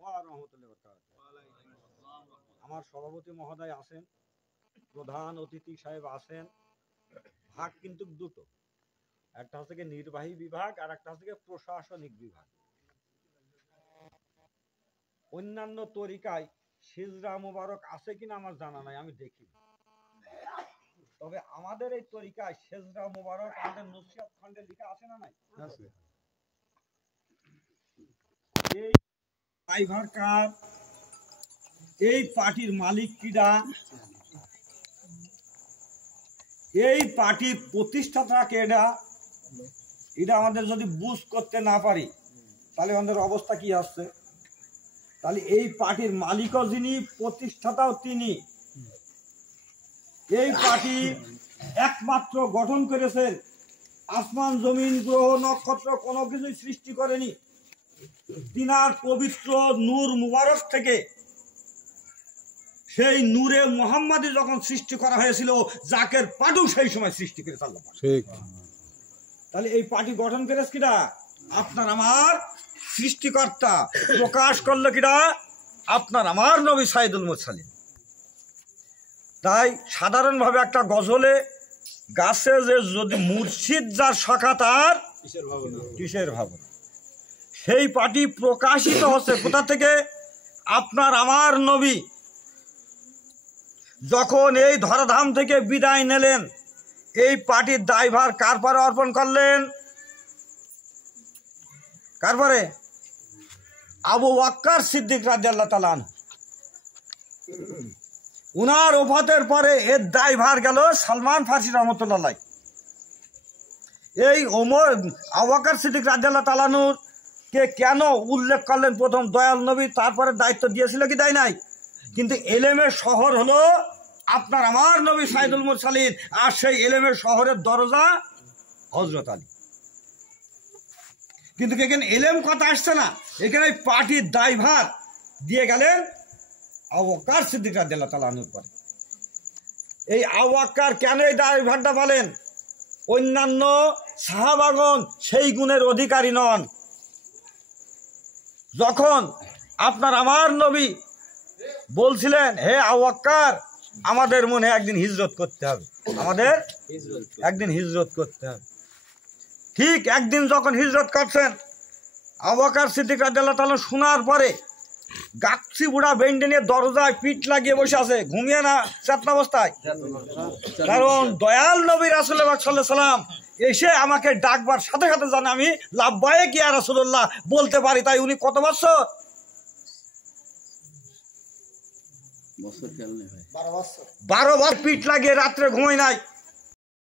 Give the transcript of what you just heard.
ওয়া রাহমাতুল্লাহি ওয়া বারাকাতুহু। আমার সভাপতি মহোদয় আছেন, প্রধান অতিথি সাহেব আছেন। ভাগ কিন্তু দুটো, একটা হচ্ছে নির্বাহী বিভাগ আর একটা হচ্ছে প্রশাসনিক বিভাগ। অন্যান্য তরিকায় সিজদা মোবারক আছে কিনা আমার জানা নাই, আমি দেখি। তবে আমাদের এই তরিকায় সিজদা মোবারক আমাদের নসিহত খণ্ডে লেখা আছে না নাই? আছে। এই ড্রাইভার কার, এই পার্টির মালিক কিরা, এই পার্টির প্রতিষ্ঠাতা কেডা, এটা আমাদের যদি বুঝ করতে না পারি তাহলে আমাদের অবস্থা কি আসছে। তাহলে এই পার্টির মালিকও যিনি, প্রতিষ্ঠাতাও তিনি। এই পার্টি একমাত্র গঠন করেছেন, আসমান জমিন গ্রহ নক্ষত্র কোনো কিছুই সৃষ্টি করেনি। তিনার পবিত্র নূর মুবারক থেকে সেই নূরে মুহাম্মাদি যখন সৃষ্টি করা হয়েছিল, জাকের পাটু সেই সময় সৃষ্টি করেছে আল্লাহ। ঠিক। তাহলে এই পার্টি গঠন করেছে কিরা? আপনার আমার সৃষ্টিকর্তা। প্রকাশ করলো কিরা? আপনার আমার নবী সাইদুল মুরসালিন। তাই সাধারণভাবে একটা গজলে গাছে যে যদি মুর্শিদ যার শাখা তার কিসের ভাবনা, সেই পার্টি প্রকাশিত হচ্ছে কোথা থেকে? আপনার আমার নবী যখন এই ধরাধাম থেকে বিদায় নিলেন, এই পার্টির দায়ভার কার পরে অর্পণ করলেন? কার পরে? আবু বকর সিদ্দিক রাদিয়াল্লাহু তাআলা আনহু। উনার ওফাতের পরে এর দায়ভার গেল সালমান ফারসি রহমতুল্লাহ। এই আবু বকর সিদ্দিক রাদিয়াল্লাহু তাআলা আনহুর কে কেন উল্লেখ করলেন প্রথম? দয়াল নবী তারপরে দায়িত্ব দিয়েছিল কি দেয় নাই? কিন্তু এলেমের শহর হলো আপনার আমার নবী সাইদুল মুরসালিন, আর সেই এলেমের শহরের দরজা হযরত আলী। কিন্তু এখানে এলেম কথা আসছে না, এখানে পার্টির দায়ভার দিয়ে গেলেন আবু বকর সিদ্দিক রাদিয়াল্লাহু তাআলা আনহুর পরে। এই আবু বকর কেন এই দায়ভারটা বলেন? অন্যান্য সাহাবাগণ সেই গুণের অধিকারী নন। যখন আপনার আমার নবী বলছিলেন, হে আবু বকর, আমাদের মনে একদিন হিজরত করতে হবে, আমাদের একদিন হিজরত করতে হবে। ঠিক একদিন যখন হিজরত করছেন, আবু বকর সিদ্দিক রাদিয়াল্লাহু তাআলা শোনার পরে গাছি বুড়া বেন্ডে নিয়ে দরজায় পিঠ লাগিয়ে বসে আছে, ঘুমিয়ে না, চেতনা অবস্থায়। কারণ দয়াল নবী রাসূলুল্লাহ সাল্লাল্লাহু আলাইহি ওয়াসাল্লাম এসে আমাকে ডাকবার সাথে সাথে জানে আমি লাব্বাইক ইয়া রাসূলুল্লাহ বলতে পারি। তাই উনি কত বছর? 12 বছর পিঠ লাগিয়ে রাত্রে ঘুমাই নাই।